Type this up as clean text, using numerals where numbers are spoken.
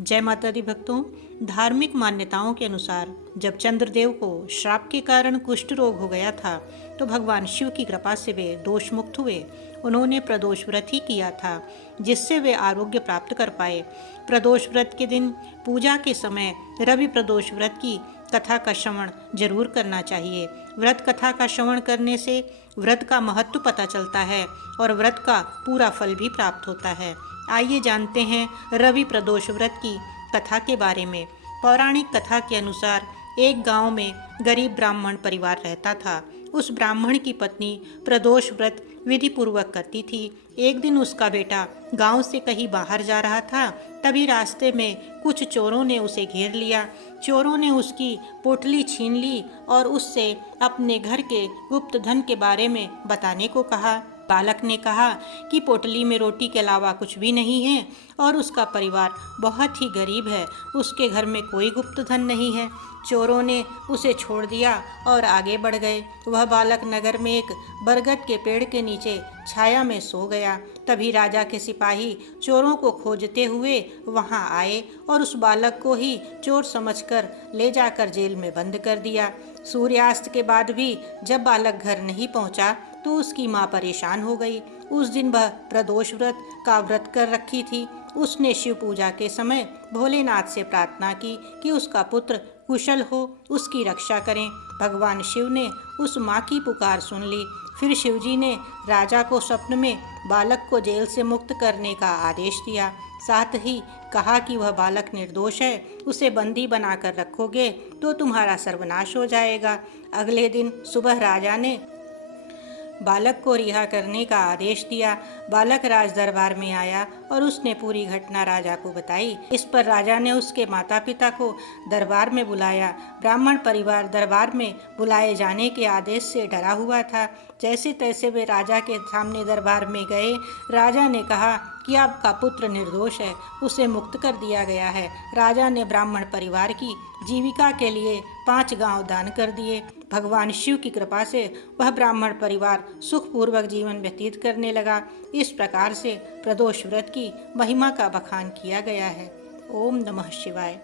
जय माता दी भक्तों। धार्मिक मान्यताओं के अनुसार जब चंद्रदेव को श्राप के कारण कुष्ठ रोग हो गया था तो भगवान शिव की कृपा से वे दोष मुक्त हुए। उन्होंने प्रदोष व्रत ही किया था जिससे वे आरोग्य प्राप्त कर पाए। प्रदोष व्रत के दिन पूजा के समय रवि प्रदोष व्रत की कथा का श्रवण जरूर करना चाहिए। व्रत कथा का श्रवण करने से व्रत का महत्व पता चलता है और व्रत का पूरा फल भी प्राप्त होता है। आइए जानते हैं रवि प्रदोष व्रत की कथा के बारे में। पौराणिक कथा के अनुसार एक गांव में गरीब ब्राह्मण परिवार रहता था। उस ब्राह्मण की पत्नी प्रदोष व्रत विधि पूर्वक करती थी। एक दिन उसका बेटा गांव से कहीं बाहर जा रहा था, तभी रास्ते में कुछ चोरों ने उसे घेर लिया। चोरों ने उसकी पोटली छीन ली और उससे अपने घर के गुप्त धन के बारे में बताने को कहा। बालक ने कहा कि पोटली में रोटी के अलावा कुछ भी नहीं है और उसका परिवार बहुत ही गरीब है, उसके घर में कोई गुप्त धन नहीं है। चोरों ने उसे छोड़ दिया और आगे बढ़ गए। वह बालक नगर में एक बरगद के पेड़ के नीचे छाया में सो गया। तभी राजा के सिपाही चोरों को खोजते हुए वहां आए और उस बालक को ही चोर समझकर ले जाकर जेल में बंद कर दिया। सूर्यास्त के बाद भी जब बालक घर नहीं पहुंचा तो उसकी माँ परेशान हो गई। उस दिन वह प्रदोष व्रत का व्रत कर रखी थी। उसने शिव पूजा के समय भोलेनाथ से प्रार्थना की कि उसका पुत्र कुशल हो, उसकी रक्षा करें। भगवान शिव ने उस माँ की पुकार सुन ली। फिर शिवजी ने राजा को स्वप्न में बालक को जेल से मुक्त करने का आदेश दिया। साथ ही कहा कि वह बालक निर्दोष है, उसे बंदी बनाकर रखोगे तो तुम्हारा सर्वनाश हो जाएगा। अगले दिन सुबह राजा ने बालक को रिहा करने का आदेश दिया। बालक राज दरबार में आया और उसने पूरी घटना राजा को बताई। इस पर राजा ने उसके माता पिता को दरबार में बुलाया। ब्राह्मण परिवार दरबार में बुलाए जाने के आदेश से डरा हुआ था। जैसे तैसे वे राजा के सामने दरबार में गए। राजा ने कहा कि आपका पुत्र निर्दोष है, उसे मुक्त कर दिया गया है। राजा ने ब्राह्मण परिवार की जीविका के लिए 5 गांव दान कर दिए। भगवान शिव की कृपा से वह ब्राह्मण परिवार सुखपूर्वक जीवन व्यतीत करने लगा। इस प्रकार से प्रदोष व्रत की महिमा का बखान किया गया है। ओम नमः शिवाय।